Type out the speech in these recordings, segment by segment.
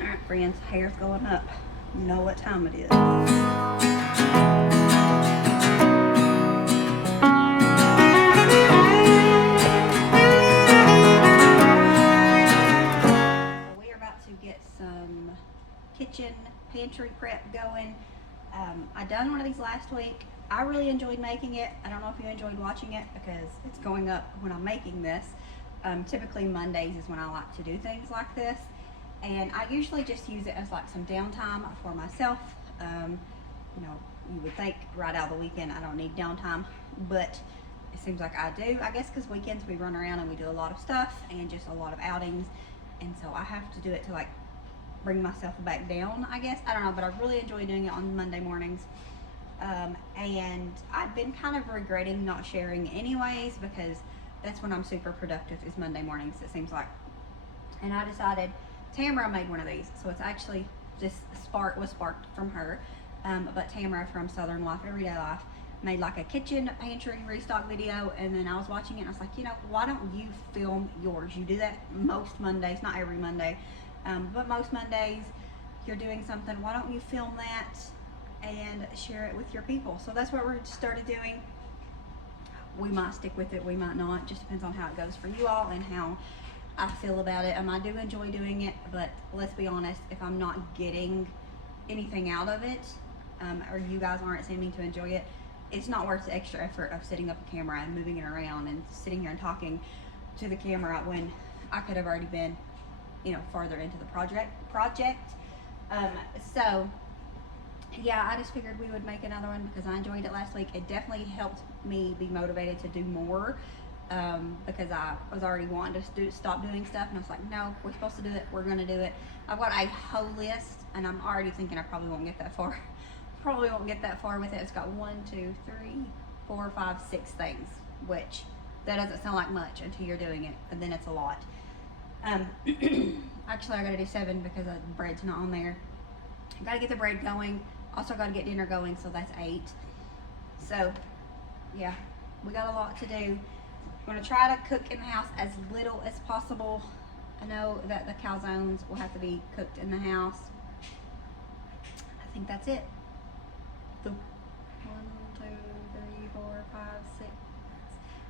Alright friends, hair's going up. You know what time it is. We are about to get some kitchen pantry prep going. I done one of these last week. I really enjoyed making it. I don't know if you enjoyed watching it because it's going up when I'm making this. Typically Mondays is when I like to do things like this. And I usually just use it as like some downtime for myself. You know, you would think right out of the weekend I don't need downtime, but it seems like I do. I guess because weekends we run around and we do a lot of stuff and just a lot of outings. And so I have to do it to like bring myself back down, I guess. I don't know, but I really enjoy doing it on Monday mornings. And I've been kind of regretting not sharing anyways, because that's when I'm super productive, is Monday mornings, it seems like. And I decided, Tamara made one of these, so it's actually just was sparked from her. But Tamara from Southern Life Everyday Life made like a kitchen pantry restock video, and then I was watching it and I was like, you know, why don't you film yours? You do that most Mondays, not every Monday, but most Mondays you're doing something. Why don't you film that and share it with your people? So that's what we started doing. We might stick with it, we might not, just depends on how it goes for you all and how I feel about it. I do enjoy doing it, but let's be honest, if I'm not getting anything out of it, or you guys aren't seeming to enjoy it, it's not worth the extra effort of setting up a camera and moving it around and sitting here and talking to the camera when I could have already been, you know, farther into the project. So yeah, I just figured we would make another one because I enjoyed it last week. It definitely helped me be motivated to do more, because I was already wanting to stop doing stuff, and I was like, no, we're supposed to do it, we're gonna do it. I've got a whole list, and I'm already thinking I probably won't get that far. Probably won't get that far with it. It's got 1, 2, 3, 4, 5, 6 things, which that doesn't sound like much until you're doing it, and then it's a lot. Actually, I gotta do 7 because the bread's not on there. I gotta get the bread going. Also gotta get dinner going, so that's 8. So yeah, we got a lot to do. I'm gonna try to cook in the house as little as possible. I know that the calzones will have to be cooked in the house. I think that's it. The 1, 2, 3, 4, 5, 6.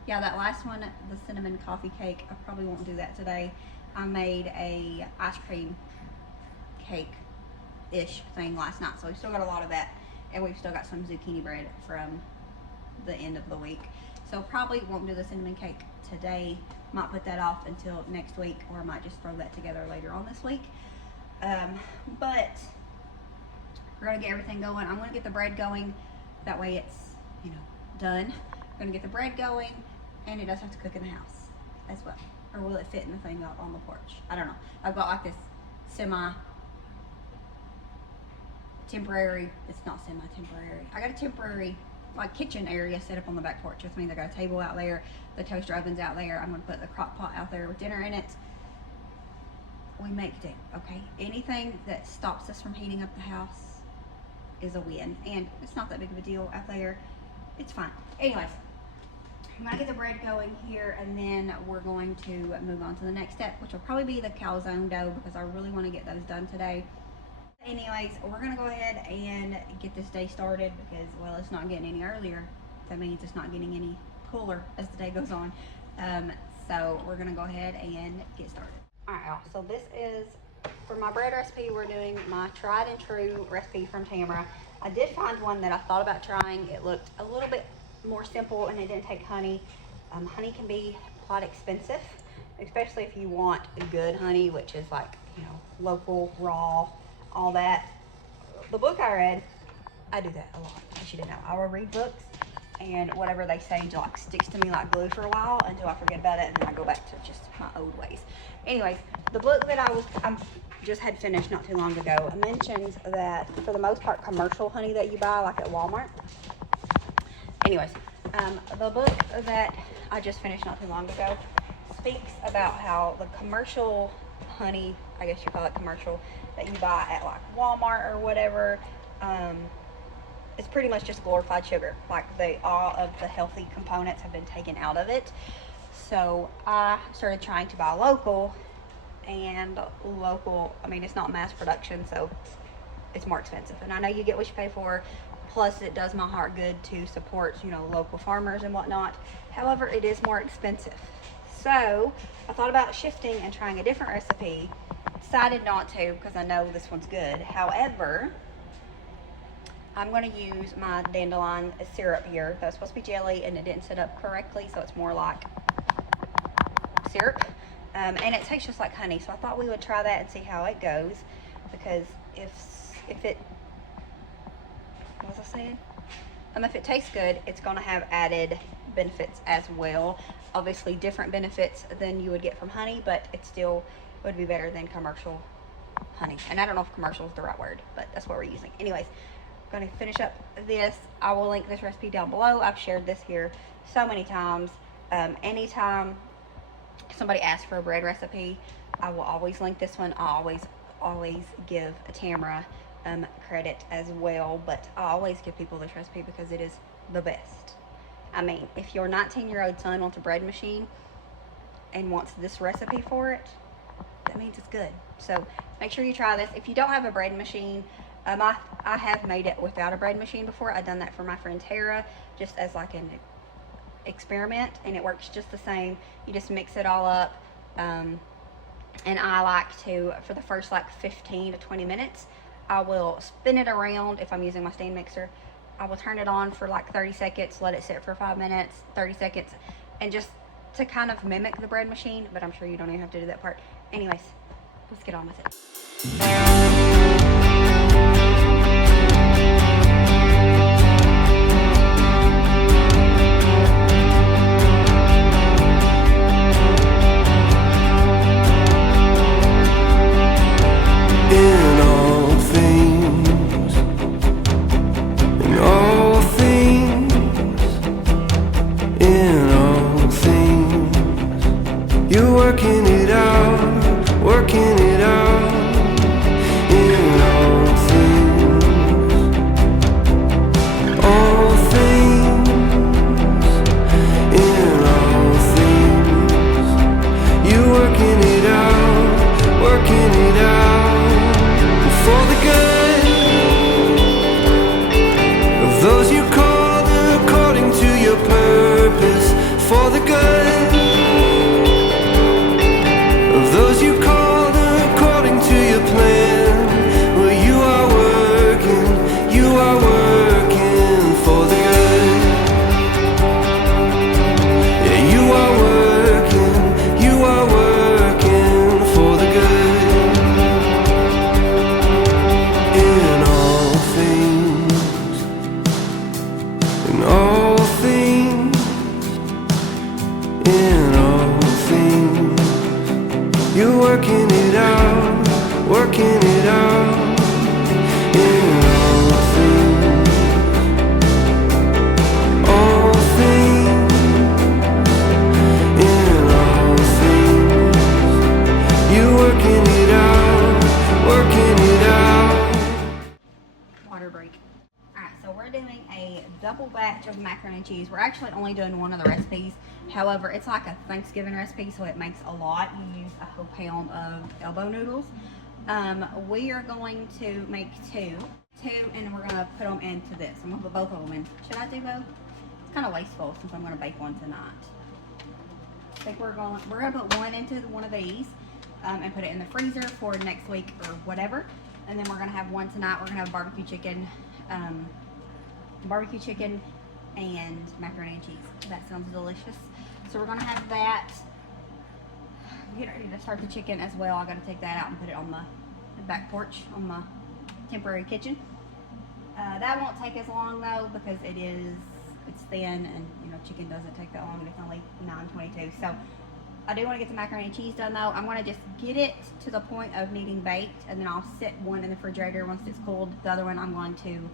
Yeah, that last one, the cinnamon coffee cake, I probably won't do that today. I made a ice cream cake-ish thing last night, so we've still got a lot of that, and we've still got some zucchini bread from the end of the week. So probably won't do the cinnamon cake today. Might put that off until next week, or I might just throw that together later on this week. But we're gonna get everything going. I'm gonna get the bread going. That way it's, you know, done. I'm gonna get the bread going, and it does have to cook in the house as well. Or will it fit in the thing out on the porch? I don't know. I've got like this temporary, it's not semi-temporary. I got a temporary like kitchen area set up on the back porch, which means I got a table out there, the toaster oven's out there. I'm gonna put the crock pot out there with dinner in it. We make do, okay? Anything that stops us from heating up the house is a win, and it's not that big of a deal out there. It's fine. Anyways, I'm gonna get the bread going here, and then we're going to move on to the next step, which will probably be the calzone dough, because I really want to get those done today. Anyways, we're gonna go ahead and get this day started, because, well, it's not getting any earlier. That means it's not getting any cooler as the day goes on. So we're gonna go ahead and get started. All right, y'all, so this is, for my bread recipe, we're doing my tried and true recipe from Tamara. I did find one that I thought about trying. It looked a little bit more simple, and it didn't take honey. Honey can be quite expensive, especially if you want good honey, which is like, you know, local, raw, all that. The book I read, I do that a lot, as you didn't know. I will read books, and whatever they say like sticks to me like glue for a while until I forget about it, and then I go back to just my old ways. Anyways, the book that I just had finished not too long ago mentions that for the most part commercial honey that you buy like at Walmart. Anyways, the book that I just finished not too long ago speaks about how the commercial honey, I guess you call it commercial, that you buy at like Walmart or whatever, it's pretty much just glorified sugar. Like all of the healthy components have been taken out of it. So I started trying to buy local, and local. I mean, it's not mass production, so it's more expensive. And I know you get what you pay for. Plus, it does my heart good to support, you know, local farmers and whatnot. However, it is more expensive. So I thought about shifting and trying a different recipe. Decided not to because I know this one's good. However, I'm going to use my dandelion syrup here. That was supposed to be jelly and it didn't set up correctly, so it's more like syrup. And it tastes just like honey, so I thought we would try that and see how it goes. Because if it, what was I saying? If it tastes good, it's going to have added benefits as well. Obviously different benefits than you would get from honey, but it still would be better than commercial honey. And I don't know if commercial is the right word, but that's what we're using. Anyways, I'm going to finish up this. I will link this recipe down below. I've shared this here so many times. Anytime somebody asks for a bread recipe, I will always link this one. I always give Tamara credit as well, but I always give people this recipe because it is the best. I mean, if your 19-year-old son wants a bread machine and wants this recipe for it, that means it's good. So make sure you try this. If you don't have a bread machine, I have made it without a bread machine before. I've done that for my friend Tara, just as like an experiment, and it works just the same. You just mix it all up, and I like to, for the first like 15 to 20 minutes, I will spin it around. If I'm using my stand mixer, I will turn it on for like 30 seconds, let it sit for 5 minutes, 30 seconds, and just to kind of mimic the bread machine, but I'm sure you don't even have to do that part. Anyways, let's get on with it. Double batch of macaroni and cheese. We're actually only doing one of the recipes. However, it's like a Thanksgiving recipe, so it makes a lot. You use a whole pound of elbow noodles. We are going to make two, and we're gonna put them into this. I'm gonna put both of them in. Should I do both? It's kind of wasteful since I'm gonna bake one tonight. I think we're gonna put one into one of these, and put it in the freezer for next week or whatever. And then we're gonna have one tonight. We're gonna have barbecue chicken and macaroni and cheese. That sounds delicious. So we're gonna have that. Get ready to start the chicken as well. I gotta take that out and put it on the back porch on my temporary kitchen. That won't take as long though because it's thin, and you know chicken doesn't take that long, and it's only 9:22. So I do want to get the macaroni and cheese done though. I'm gonna just get it to the point of needing baked, and then I'll sit one in the refrigerator once it's cooled. The other one I'm going to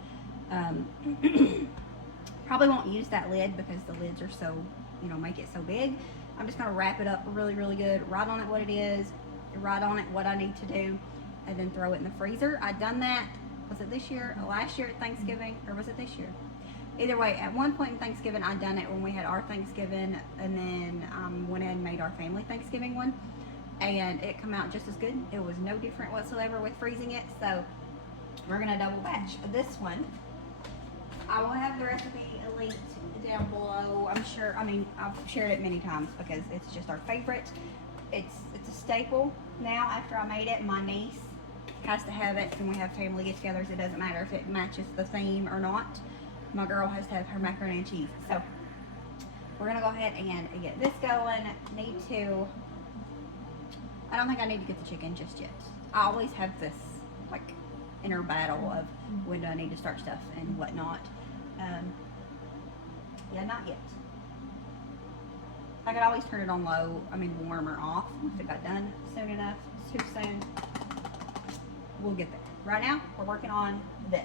probably won't use that lid because the lids are so, you know, make it so big. I'm just gonna wrap it up really good, write on it what it is, write on it what I need to do, and then throw it in the freezer. I've done that, was it this year or last year at Thanksgiving, or was it this year? Either way, at one point in Thanksgiving I'd done it when we had our Thanksgiving, and then went ahead and made our family Thanksgiving one. and it come out just as good. It was no different whatsoever with freezing it, so we're gonna double batch this one. I will have the recipe linked down below. I'm sure, I mean, I've shared it many times because it's just our favorite. It's a staple now. After I made it, my niece has to have it, and we have family get-togethers. It doesn't matter if it matches the theme or not. My girl has to have her macaroni and cheese. So we're gonna go ahead and get this going. I don't think I need to get the chicken just yet. I always have this like inner battle of when do I need to start stuff and whatnot. Yeah, not yet. I could always turn it on low, warm or off if it got done soon enough, too soon. We'll get there. Right now, we're working on this.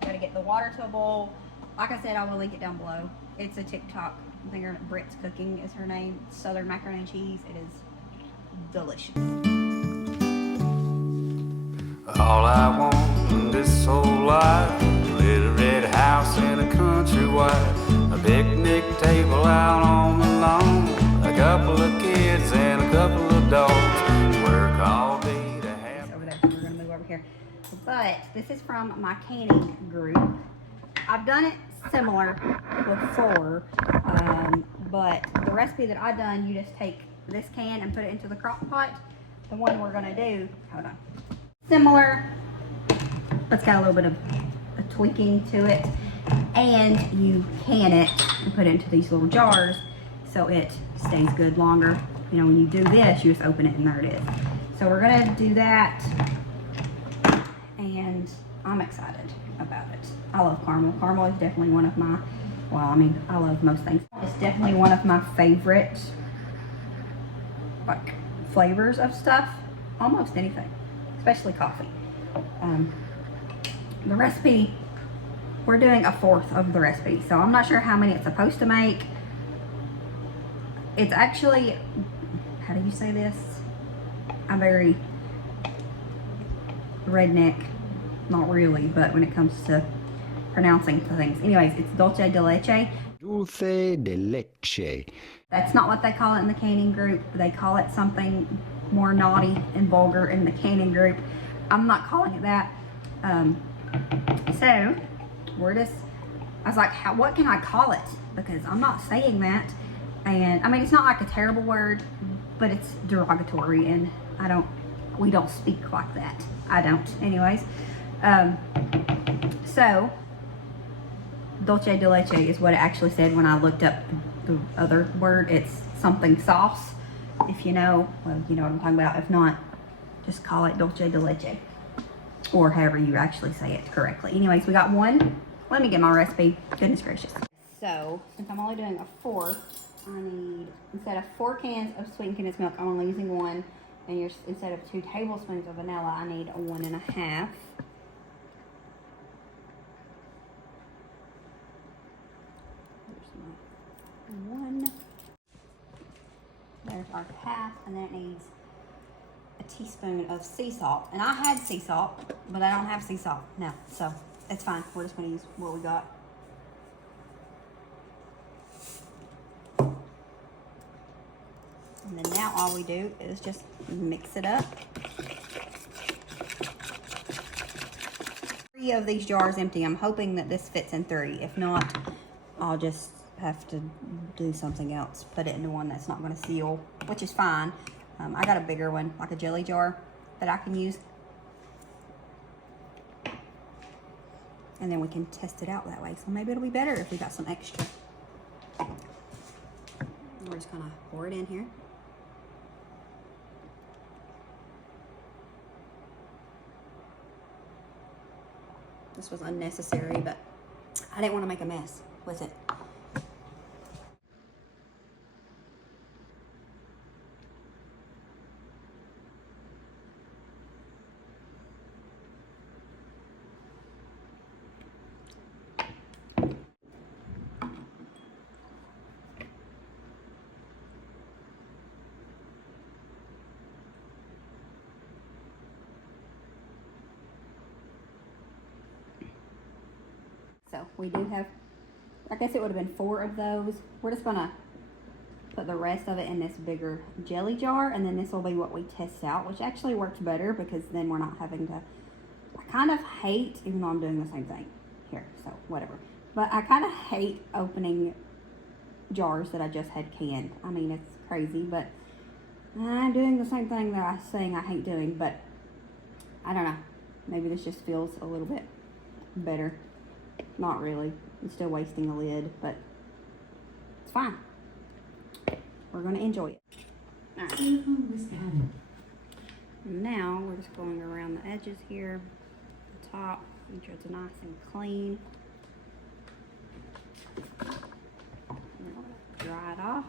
Gotta get the water to a boil. Like I said, I will link it down below. It's a TikTok. I think Britt's Cooking is her name. Southern macaroni and cheese. It is delicious. All I want in this whole life, a little red house in a country wife, a picnic table out on the lawn, a couple of kids and a couple of dogs, work all day to have. Over there, so we're gonna move over here. But this is from my canning group. I've done it similar before, but the recipe that I've done, you just take this can and put it into the crock pot. The one we're gonna do, hold on. Similar, but it's got a little bit of a tweaking to it, and you can it and put it into these little jars so it stays good longer. You know, when you do this, you just open it and there it is. So we're gonna do that, and I'm excited about it. I love caramel. Caramel is definitely one of my, I love most things. It's definitely one of my favorite like flavors of stuff, almost anything. Especially coffee. The recipe, we're doing a fourth of the recipe, so I'm not sure how many it's supposed to make. It's actually, how do you say this? I'm very redneck, not really, but when it comes to pronouncing things. Anyways, it's dulce de leche. Dulce de leche. That's not what they call it in the canning group. They call it something more naughty and vulgar in the canning group. I'm not calling it that. So I was like, what can I call it? Because I'm not saying that. And it's not like a terrible word, but it's derogatory, and we don't speak like that. I don't anyways. So dulce de leche is what it actually said when I looked up the other word. It's something sauce. If you know, well, you know what I'm talking about. If not, just call it dulce de leche, or however you actually say it correctly. Anyways, we got one. Let me get my recipe. Goodness gracious. So, since I'm only doing a fourth, I need, instead of 4 cans of sweetened condensed milk, I'm only using 1. And instead of 2 tablespoons of vanilla, I need 1.5. There's my 1. There's our half, and then it needs a teaspoon of sea salt. And I had sea salt, but I don't have sea salt now, so it's fine. We're just gonna use what we got. And then now all we do is just mix it up. 3 of these jars empty. I'm hoping that this fits in 3. If not, I'll just have to do something else. Put it into one that's not going to seal, which is fine. I got a bigger one, like a jelly jar, that I can use. And then we can test it out that way. So maybe it'll be better if we got some extra. We're just going to pour it in here. This was unnecessary, but I didn't want to make a mess with it. So we do have, I guess it would have been 4 of those. We're just gonna put the rest of it in this bigger jelly jar, and then this will be what we test out, which actually works better because then we're not having to, I kind of hate, even though I'm doing the same thing here, so whatever. But I kind of hate opening jars that I just had canned. I mean, it's crazy, but I'm doing the same thing that I was saying I hate doing, but I don't know. Maybe this just feels a little bit better. Not really. I'm still wasting the lid, but it's fine. We're going to enjoy it. All right. Now we're just going around the edges here, the top, make sure it's nice and clean. Dry it off.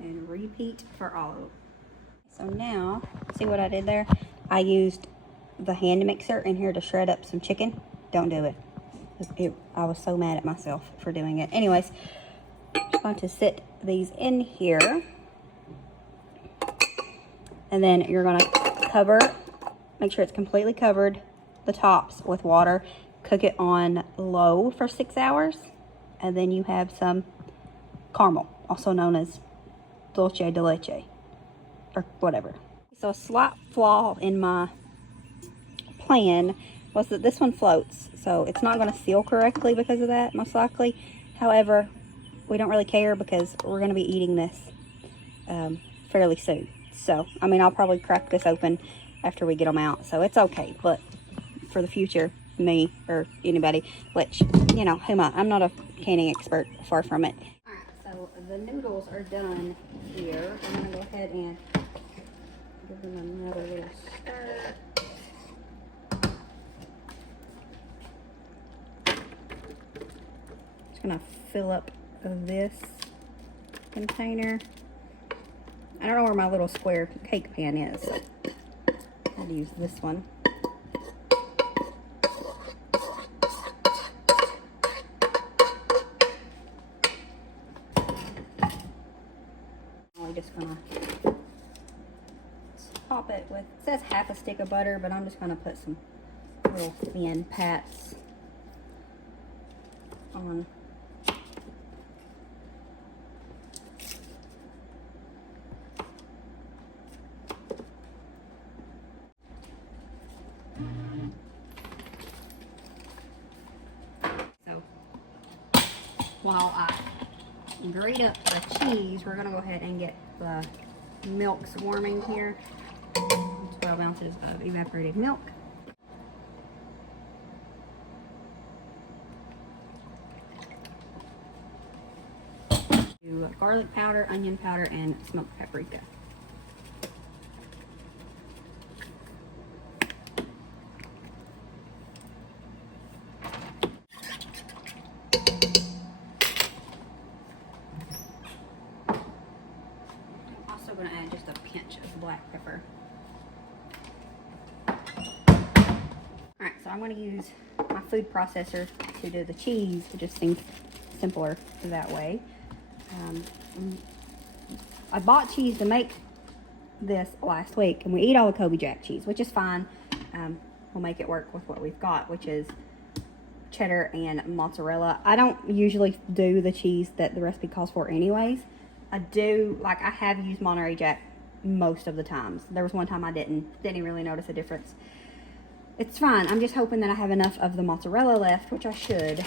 And repeat for all of them. So now, see what I did there? I used the hand mixer in here to shred up some chicken. Don't do it. I was so mad at myself for doing it. Anyways, just going to sit these in here. And then you're going to cover, make sure it's completely covered, the tops with water. Cook it on low for 6 hours. And then you have some caramel, also known as ℏ𝕠𝕟𝕗𝕠𝕣𝕞𝕒𝕚, or whatever. So a slight flaw in my plan was that this one floats, so it's not going to seal correctly because of that, most likely. However, we don't really care because we're going to be eating this fairly soon. So, I mean, I'll probably crack this open after we get them out, so it's okay. But for the future, me or anybody, which, you know, I'm not a canning expert, far from it. So the noodles are done here. I'm going to go ahead and give them another little stir. Just going to fill up this container. I don't know where my little square cake pan is, so I'll use this one. Just gonna top it with, it says half a stick of butter, but I'm just gonna put some little thin pats on. So while I grate up the cheese, we're gonna go ahead and get the milks warming here. 12 ounces of evaporated milk. Do garlic powder, onion powder, and smoked paprika. Going to add just a pinch of black pepper. Alright, so I'm going to use my food processor to do the cheese. It just seems simpler that way. I bought cheese to make this last week, and we eat all the Kobe Jack cheese, which is fine. We'll make it work with what we've got, which is cheddar and mozzarella. I don't usually do the cheese that the recipe calls for anyways. I have used Monterey Jack most of the times. There was one time I didn't really notice a difference. It's fine. I'm just hoping that I have enough of the mozzarella left, which I should.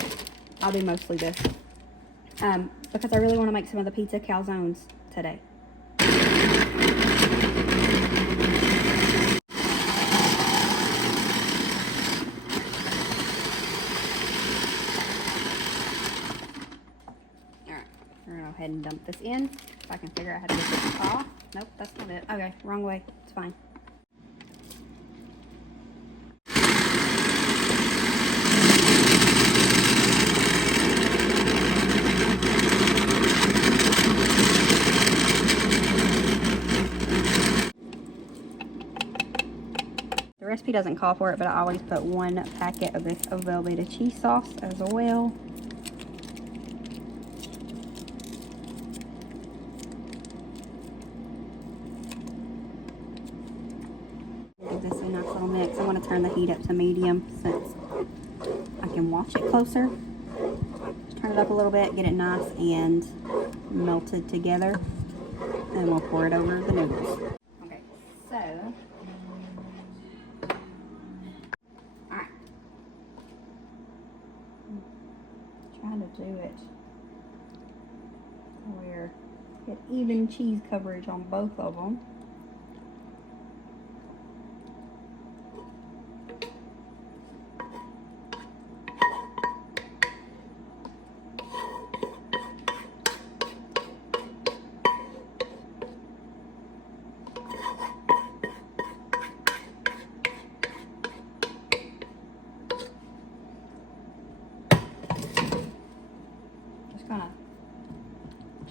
I'll do mostly this. Because I really want to make some of the pizza calzones today. We're gonna go ahead and dump this in. If I can figure out how to get this off. Nope, that's not it. Okay, wrong way. It's fine. The recipe doesn't call for it, but I always put 1 packet of this Velveeta cheese sauce as well. Give this a nice little mix. I want to turn the heat up to medium since watch it closer. Just turn it up a little bit, get it nice and melted together, and we'll pour it over the noodles. Okay, so, alright. Trying to do it where get even cheese coverage on both of them.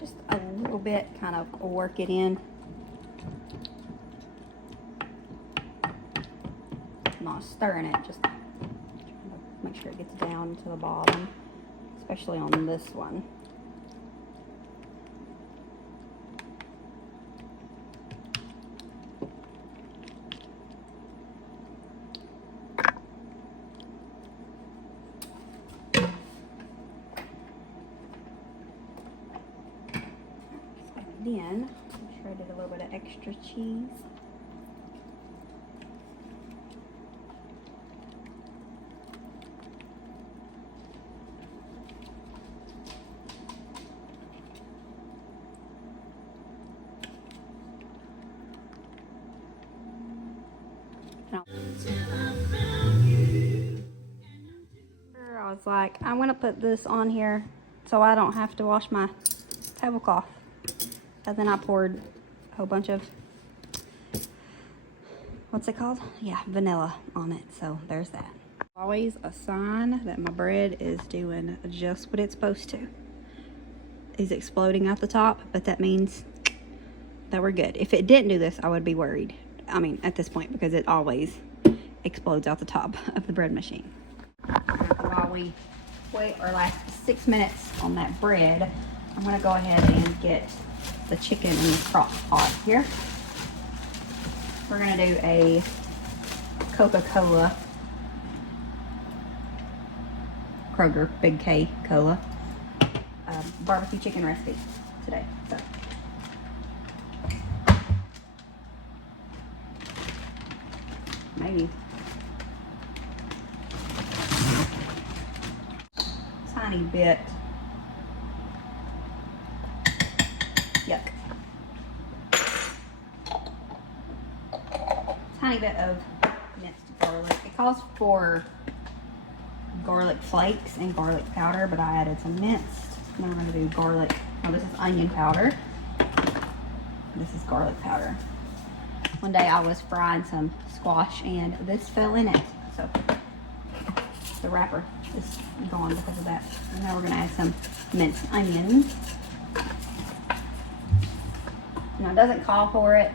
Just a little bit, kind of work it in. Not stirring it, just trying to make sure it gets down to the bottom, especially on this one. Then I shredded a little bit of extra cheese. I was like, I'm gonna put this on here so I don't have to wash my tablecloth. And then I poured a whole bunch of, what's it called? Yeah, vanilla on it. So there's that. Always a sign that my bread is doing just what it's supposed to. It's exploding out the top, but that means that we're good. If it didn't do this, I would be worried. I mean, at this point, because it always explodes out the top of the bread machine. While we wait our last 6 minutes on that bread, I'm gonna go ahead and get the chicken in the crock pot here. We're gonna do a Coca-Cola, Kroger, big K cola, barbecue chicken recipe today. So, maybe tiny bit. Yuck. Tiny bit of minced garlic. It calls for garlic flakes and garlic powder, but I added some minced. And I'm going to do garlic. Oh, this is onion powder. This is garlic powder. One day I was frying some squash and this fell in it. So the wrapper is gone because of that. And now we're going to add some minced onions. Now, it doesn't call for it,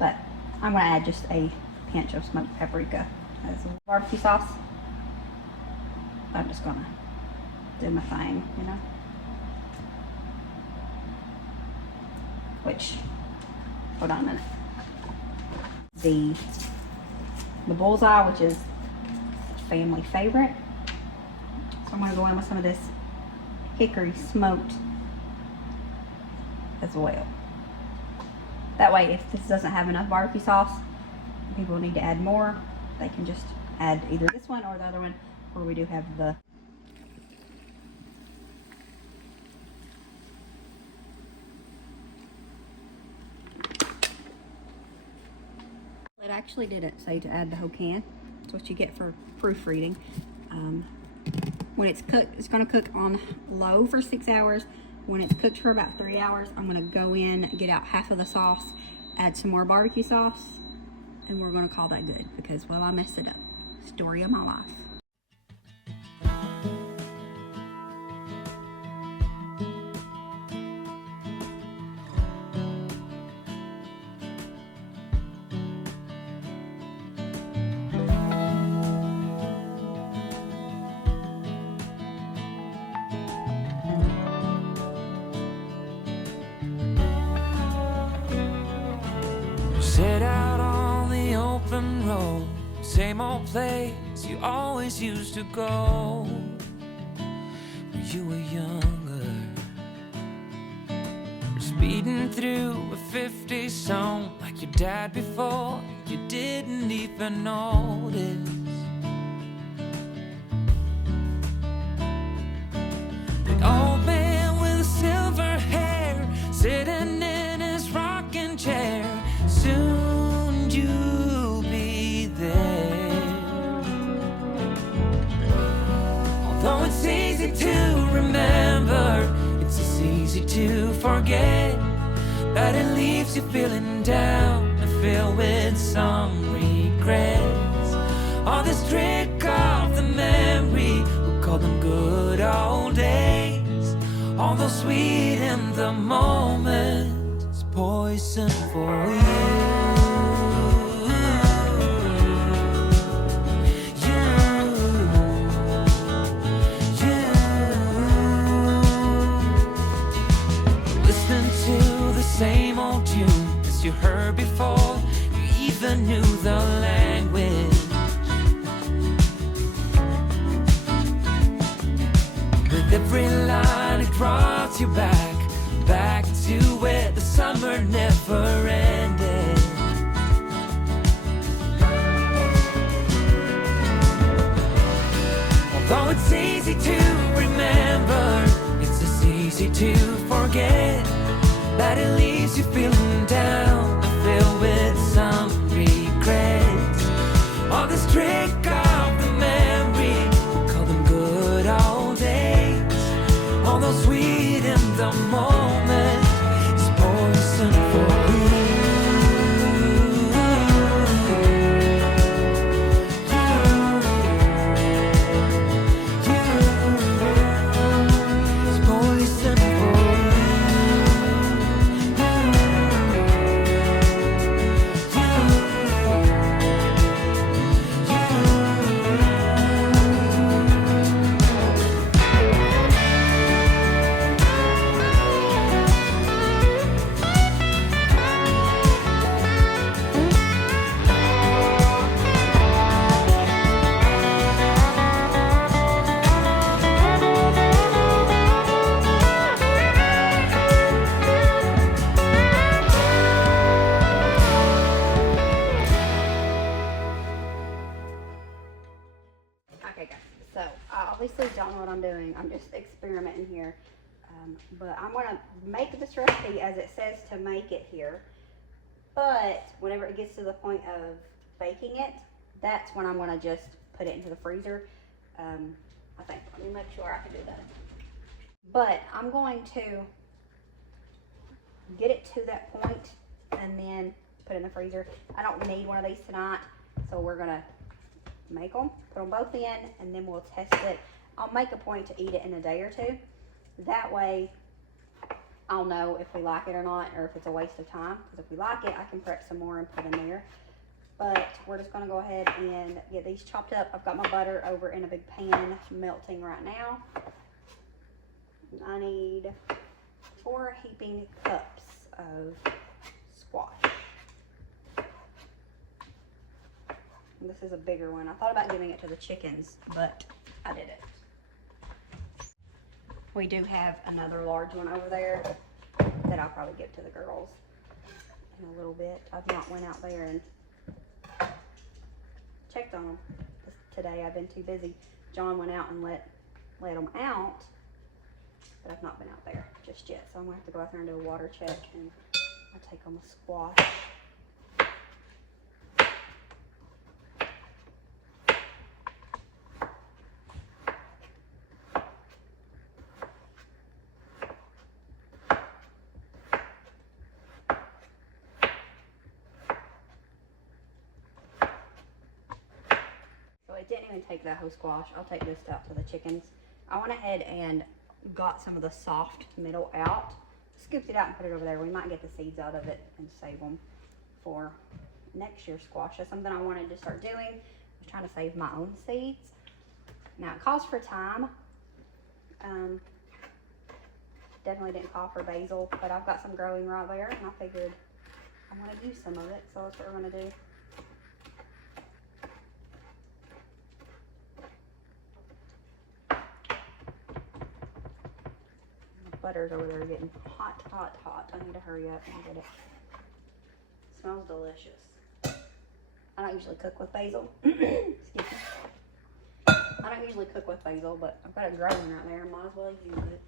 but I'm going to add just a pinch of smoked paprika as a barbecue sauce. I'm just going to do my thing, you know. Which, hold on a minute. The bullseye, which is a family favorite. So I'm going to go in with some of this hickory smoked as well. That way, if this doesn't have enough barbecue sauce, people need to add more, they can just add either this one or the other one, where we do have the it actually didn't say to add the whole can. That's what you get for proofreading. When it's cooked, it's going to cook on low for 6 hours. When it's cooked for about 3 hours, I'm going to go in, get out half of the sauce, add some more barbecue sauce, and we're going to call that good because, well, I messed it up. Story of my life. Set out on the open road, same old place, you always used to go when you were younger. You're speeding through a 50 song like your dad before you didn't even notice. The old man with silver hair sitting in his rocking chair. Soon you'll be there. Although it's easy to remember, it's as easy to forget that it leaves you feeling down and filled with some regrets. All this trick of the memory, we call them good old days. Although sweet in the moment, it's poison for you. Same old tune as you heard before you even knew the language. With every line it draws you back to where the summer never ended. Although it's easy to remember, it's as easy to forget that it leaves you feeling down and filled with some regrets. All this trick of the memory, we call them good old days. Although sweet in the moment, it's poison for you. It's poison for you. Okay guys, so I obviously don't know what I'm doing. I'm just experimenting here. But I'm gonna make this recipe as it says to make it here. But whenever it gets to the point of baking it, that's when I'm gonna just put it into the freezer. I think, let me make sure I can do that. But I'm going to get it to that point and then put it in the freezer. I don't need one of these tonight, so we're gonna make them, put them both in, and then we'll test it. I'll make a point to eat it in a day or two. That way I'll know if we like it or not, or if it's a waste of time. Because if we like it, I can prep some more and put in there. But we're just gonna go ahead and get these chopped up. I've got my butter over in a big pan melting right now. I need 4 heaping cups of squash. And this is a bigger one. I thought about giving it to the chickens, but I didn't. We do have another large one over there that I'll probably give to the girls in a little bit. I've not went out there and checked on them today. I've been too busy. John went out and let them out, but I've not been out there just yet. So I'm gonna have to go out there and do a water check, and I'll take them a squash. It didn't even take that whole squash. I'll take this out to the chickens. I went ahead and got some of the soft middle out, scooped it out and put it over there. We might get the seeds out of it and save them for next year's squash. That's something I wanted to start doing. I was trying to save my own seeds. Now it calls for time. Definitely didn't call for basil, but I've got some growing right there, and I figured I want to use some of it, so that's what we're going to do. butter's over there getting hot, hot, hot. I need to hurry up and get it. Smells delicious. I don't usually cook with basil. Excuse me. I don't usually cook with basil, but I've got it growing right there. Might as well use it.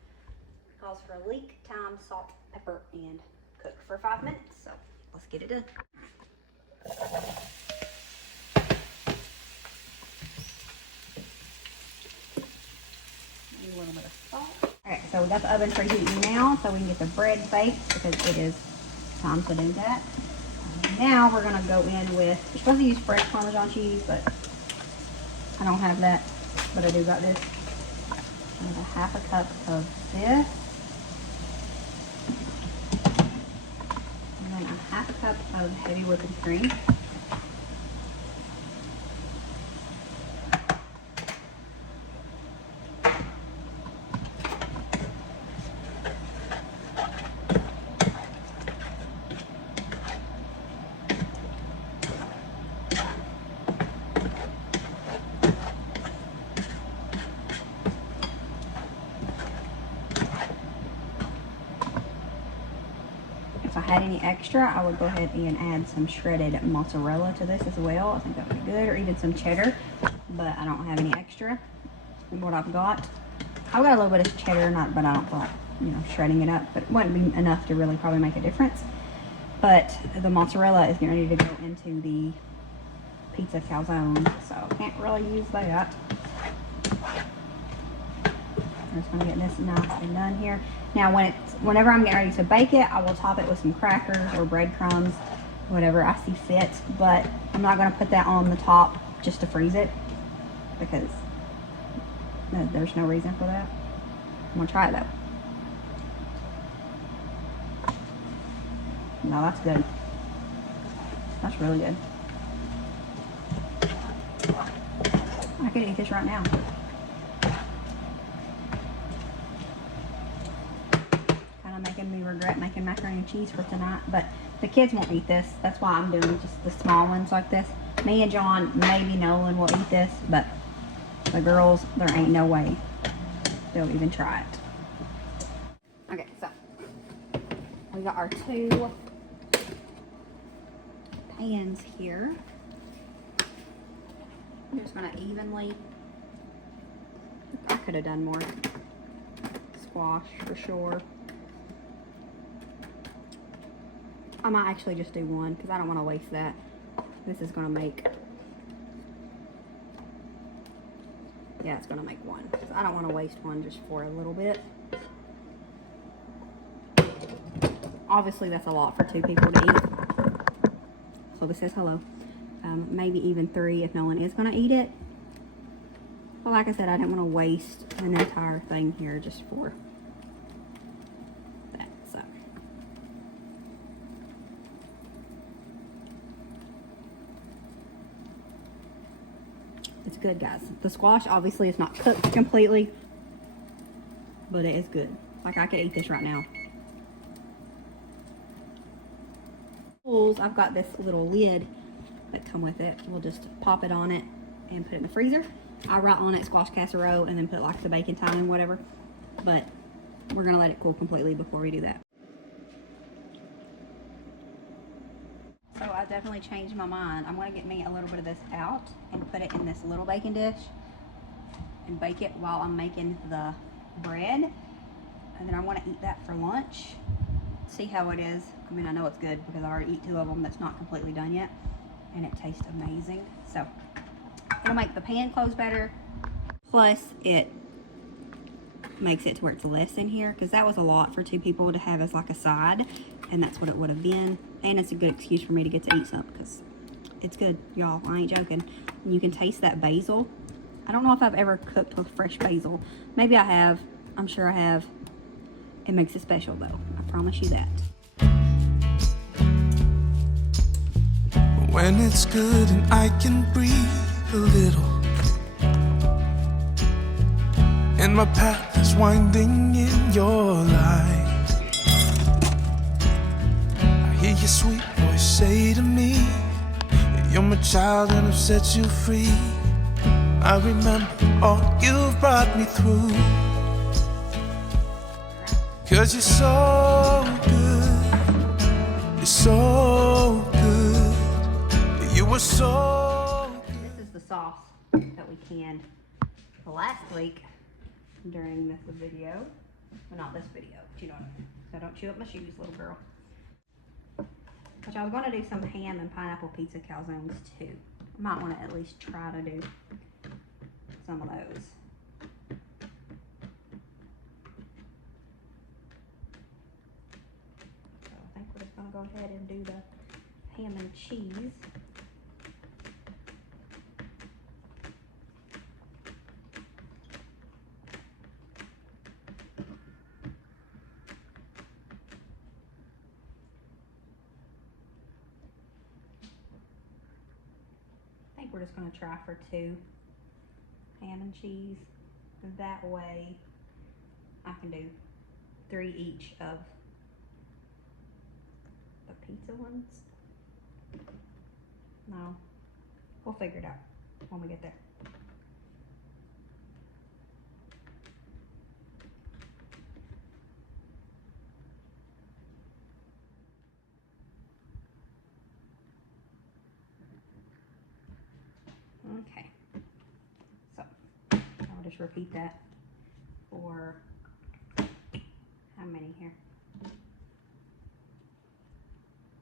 Calls for leek, thyme, salt, pepper, and cook for 5 minutes. So let's get it done. A little bit of salt. Alright, so we got the oven preheating now so we can get the bread baked because it is time to do that. Now we're going to go in with, you're supposed to use fresh Parmesan cheese, but I don't have that, but I do got this. And a half a cup of this. And then a half a cup of heavy whipping cream. If I had any extra, I would go ahead and add some shredded mozzarella to this as well. I think that would be good, or even some cheddar, but I don't have any extra. And what I've got a little bit of cheddar, but I don't feel like, you know, shredding it up, but it wouldn't be enough to really probably make a difference. But the mozzarella is getting ready to go into the pizza calzone, so can't really use that. I'm just gonna get this nice and done here. Now whenever I'm getting ready to bake it, I will top it with some crackers or breadcrumbs, whatever I see fit, but I'm not gonna put that on the top just to freeze it because there's no reason for that. I'm gonna try it though. No, that's good. That's really good. I could eat this right now. Kind of making me regret making macaroni and cheese for tonight, but the kids won't eat this. That's why I'm doing just the small ones like this. Me and John, maybe Nolan will eat this, but the girls, there ain't no way they'll even try it. Okay, so we got our 2 pans here. I'm just gonna evenly, I could have done more squash for sure. I might actually just do 1 because I don't want to waste that. This is gonna make, yeah, it's gonna make 1. I don't want to waste 1 just for a little bit. Obviously that's a lot for 2 people to eat. Chloe says hello. Maybe even 3 if Nolan is going to eat it. But like I said, I didn't want to waste an entire thing here just for that. So it's good, guys. The squash obviously is not cooked completely, but it is good. Like I could eat this right now. I've got this little lid that come with it. We'll just pop it on it and put it in the freezer. I write on it squash casserole and then put like the bacon thyme and whatever, but we're gonna let it cool completely before we do that. So I definitely changed my mind. I'm gonna get me a little bit of this out and put it in this little baking dish and bake it while I'm making the bread, and then I want to eat that for lunch. See how it is. I mean, I know it's good because I already eat 2 of them that's not completely done yet, and it tastes amazing. So it'll make the pan close better, plus it makes it to where it's less in here, because that was a lot for 2 people to have as like a side, and that's what it would have been. And it's a good excuse for me to get to eat some because it's good, y'all. I ain't joking. And you can taste that basil. I don't know if I've ever cooked with fresh basil. Maybe I have. I'm sure I have. It makes it special though. I promise you that. When it's good and I can breathe a little, and my path is winding in your light, I hear your sweet voice say to me, you're my child and I've set you free. I remember all you've brought me through. 'cause you're so good. You're so good. You were so good. This is the sauce that we canned last week during this video. Well, not this video, but you know what I mean. So don't chew up my shoes, little girl. Which I was going to do some ham and pineapple pizza calzones too. I might want to at least try to do some of those. So I think we're just going to go ahead and do the ham and cheese. We're just going to try for 2 ham and cheese. That way I can do 3 each of the pizza ones. No, we'll figure it out when we get there. Okay, so I'll just repeat that for how many here?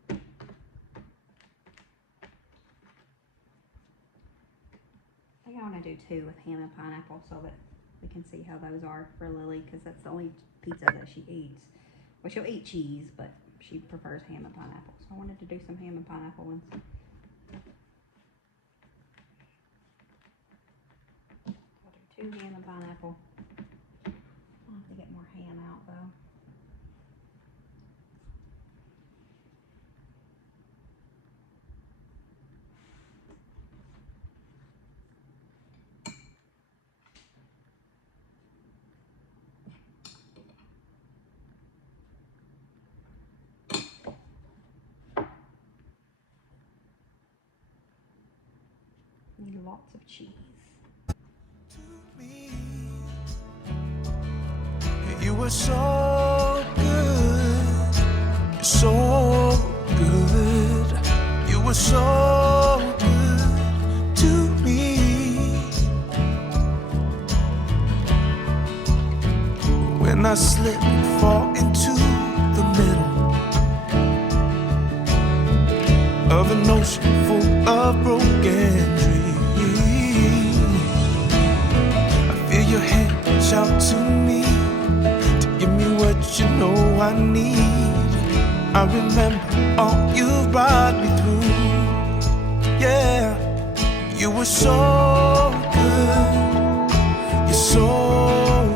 I think I want to do 2 with ham and pineapple so that we can see how those are for Lily, because that's the only pizza that she eats. Well, she'll eat cheese, but she prefers ham and pineapple. So I wanted to do some ham and pineapple ones. I'll do 2 ham and pineapple. I'll have to get more ham out though. Need lots of cheese. You were so good, you're so good. You were so good to me. When I slip and fall into the middle of an ocean full of broken dreams, I feel your hand shout to me, give me what you know I need. I remember all you brought me through. Yeah, you were so good. You're so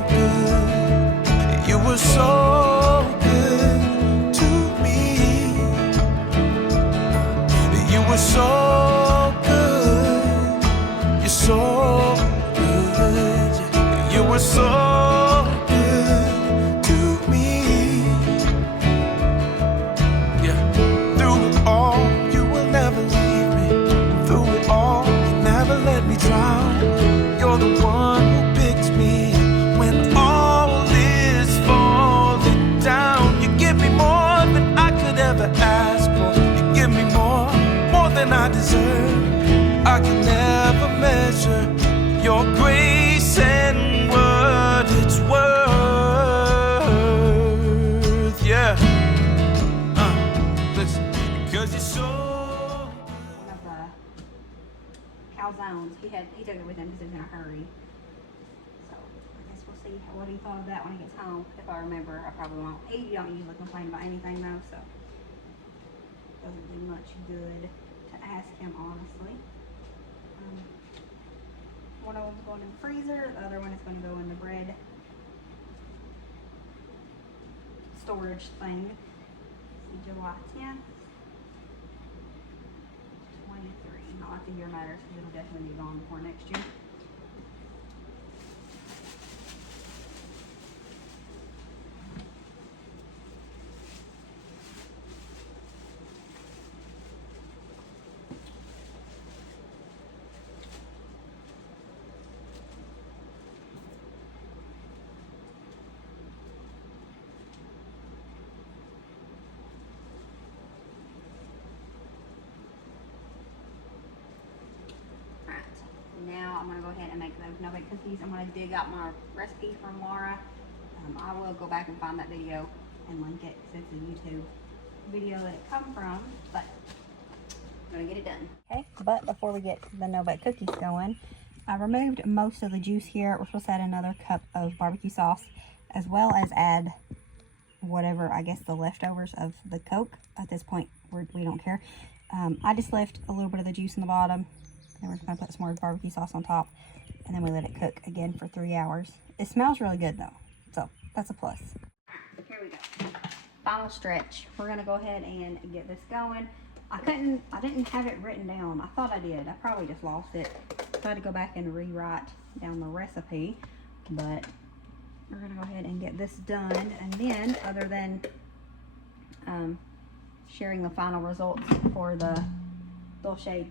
good. You were so good to me. You were so good. You're so good. You were so I can never measure your grace and what it's worth. Yeah. Listen, because you're so. One of the calzones, he took it with him because he was in a hurry. So I guess we'll see what he thought of that when he gets home. If I remember, I probably won't. He don't usually complain about anything though, so doesn't do much good to ask him honestly. One of them's going in the freezer, the other one is going to go in the bread storage thing. July 10th, 23. Not like the year matters because it'll definitely be gone before next year. make those no-bake cookies. I'm going to dig out my recipe from Laura. I will go back and find that video and link it because it's a YouTube video that it come from, but I'm going to get it done. Okay, but before we get the no-bake cookies going, I removed most of the juice here. We're supposed to add another cup of barbecue sauce, as well as add whatever, I guess, the leftovers of the Coke. At this point, we don't care. I just left a little bit of the juice in the bottom. Then we're just going to put some more barbecue sauce on top. And then we let it cook again for 3 hours. It smells really good though. So that's a plus. Here we go. Final stretch. We're going to go ahead and get this going. I didn't have it written down. I thought I did. I probably just lost it. So I had to go back and rewrite down the recipe. But we're going to go ahead and get this done. And then, other than sharing the final results for the Dulce de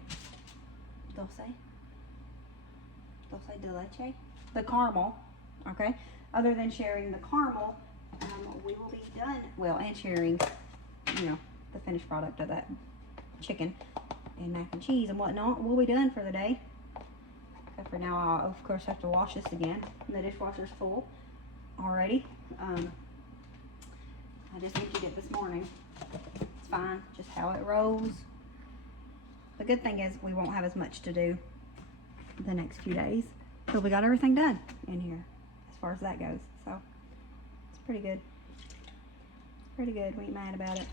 Leche, the caramel, okay, other than sharing the caramel, we will be done, well, and sharing, you know, the finished product of that chicken and mac and cheese and whatnot, we'll be done for the day. Except for now, I'll of course have to wash this again. The dishwasher's full already. I just emptied it this morning. It's fine, just how it rolls. The good thing is we won't have as much to do the next few days because we got everything done in here as far as that goes. So it's pretty good. Pretty good. We ain't mad about it.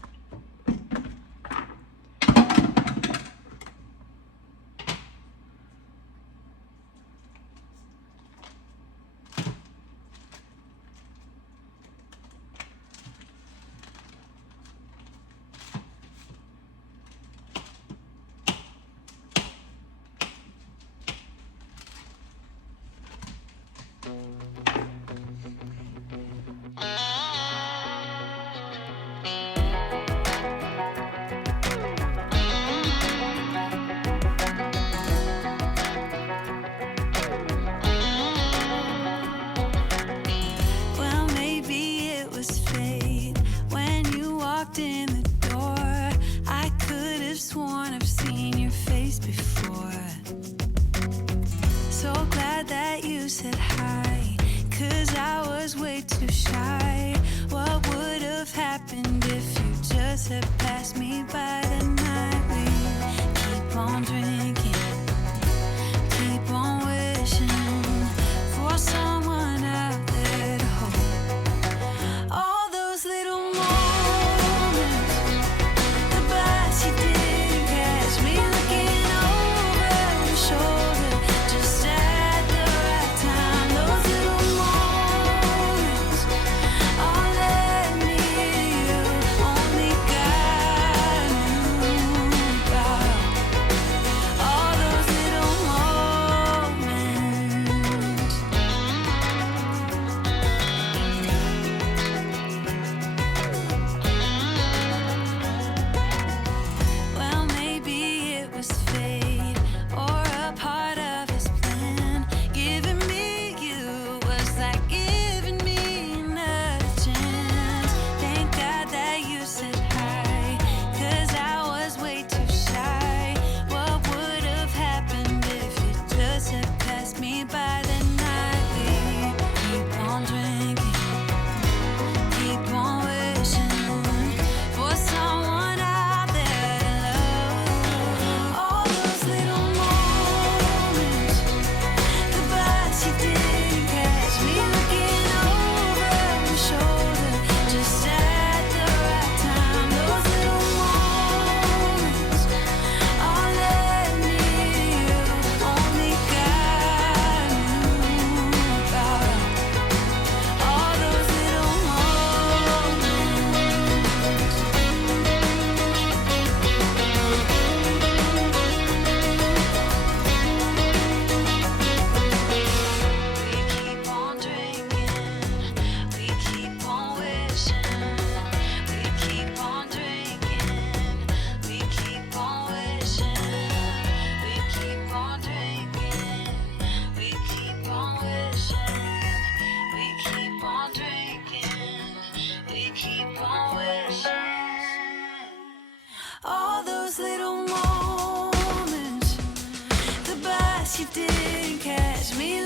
You didn't catch me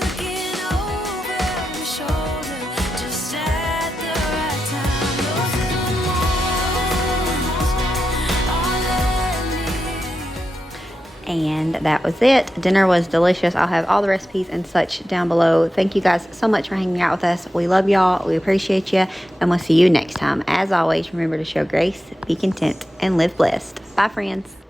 that was it. Dinner was delicious. I'll have all the recipes and such down below. Thank you guys so much for hanging out with us. We love y'all. We appreciate you. And we'll see you next time. As always, remember to show grace, be content, and live blessed. Bye, friends.